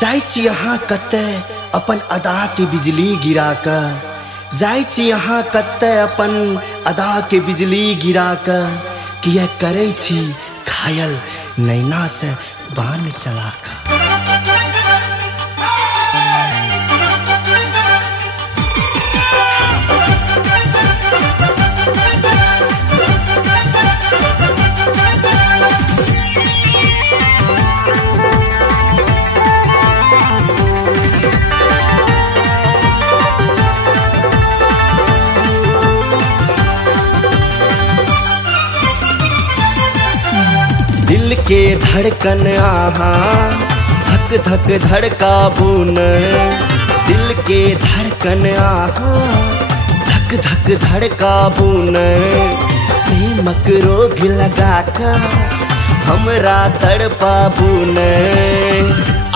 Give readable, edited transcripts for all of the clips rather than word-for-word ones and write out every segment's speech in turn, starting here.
जाय छी यहाँ कते अपन अदा के बिजली गिरा कर, जाय छी यहाँ कते अपन अदा के बिजली गिरा कर, किया करे छी घायल नैना से बान चला कर। दिल के धड़कन आहा धक धक धड़का बुन, दिल के धड़कन आहा धक धक धड़का बुन, प्रेमक रोग लगा कर हमरा तड़पा बुन।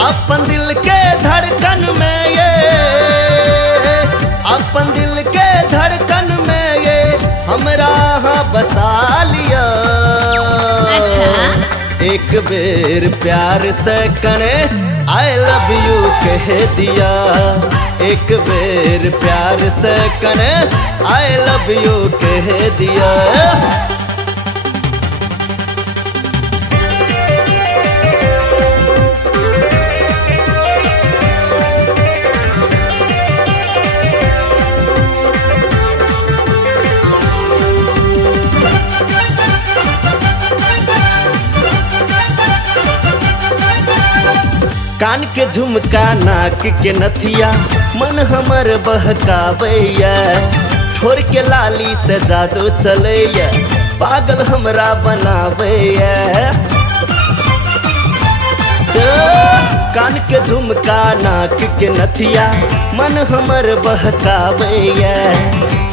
अपन दिल के धड़कन में ये, अपन दिल के धड़कन में ये हमरा बसा लिया। एक बेर प्यार से कने आई लव यू कह दिया, एक बेर प्यार से कने आई लव यू कह दिया। कान के झुमका नाक के नथिया मन हमर बहकावैया, ठोर के लाली से जादू चलैया पागल हमरा बनावैया। कान के झुमका नाक के नथिया मन हमर बहकावैया,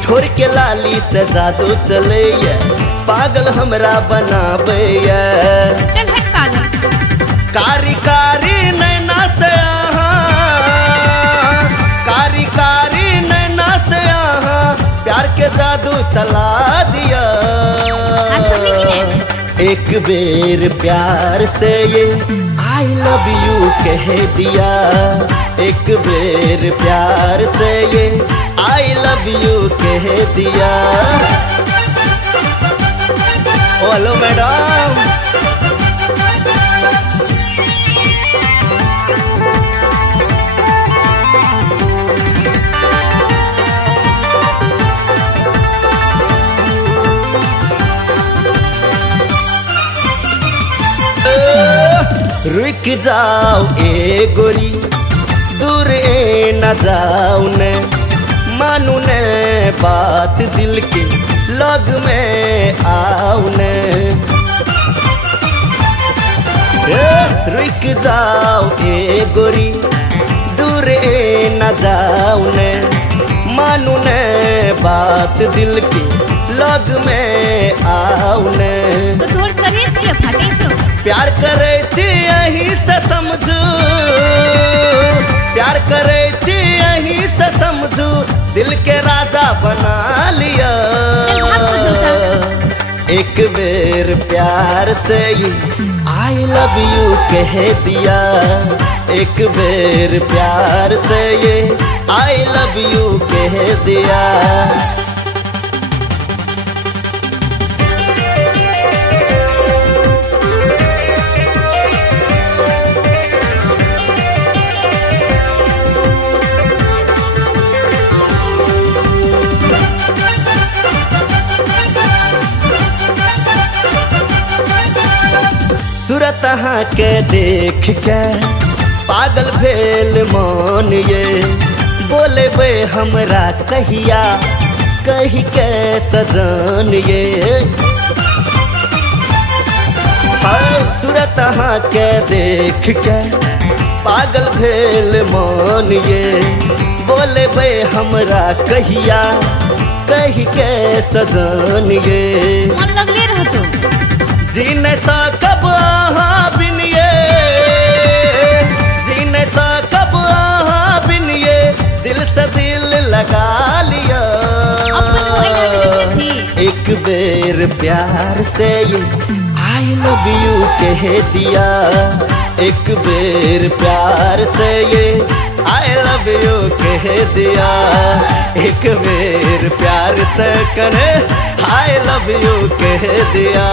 ठोर के लाली से जादू चलैया पागल हमरा बनावैया। कारी कारी नैना से आहा, कारी कारी नैना से आहा प्यार के जादू चला दिया। एक बेर प्यार से ये आई लव यू कह दिया, एक बेर प्यार से ये आई लव यू कह दिया। ओ हेलो मैडम। रुक जाओ ए गोरी दूर ए न जाओ ने, मानू ने बात दिल की लग में आओ ने। रुक जाओ ए गोरी दूर ए न जाओ ने, मानू ने बात दिल की लग में आओ ने। तो तोर करे छिए फाटे छो, प्यार करे थी यहीं से समझू, प्यार करे थी यहीं से समझू दिल के राजा बना लिया। एक बेर प्यार से ये आई लव यू कह दिया, एक बेर प्यार से ये आई लव यू कह दिया। सूरत के देख के पागल भेल मन ये, बोले वे हमरा कहिया कही के सजन ये। सूरत के देख के पागल भेल मन ये, बोले वे हमरा कहिया कही के सजन ये। मन लगले रहतो जी नहीं सकब आहा बिन ये, जी नहीं सकब आहा बिन ये, दिल से दिल लगा लिया। एक बेर प्यार से ये आई लव यू कह दिया, एक बेर प्यार से ये आई लव यू कह दिया, एक बेर प्यार से कने आई लव यू कह दिया।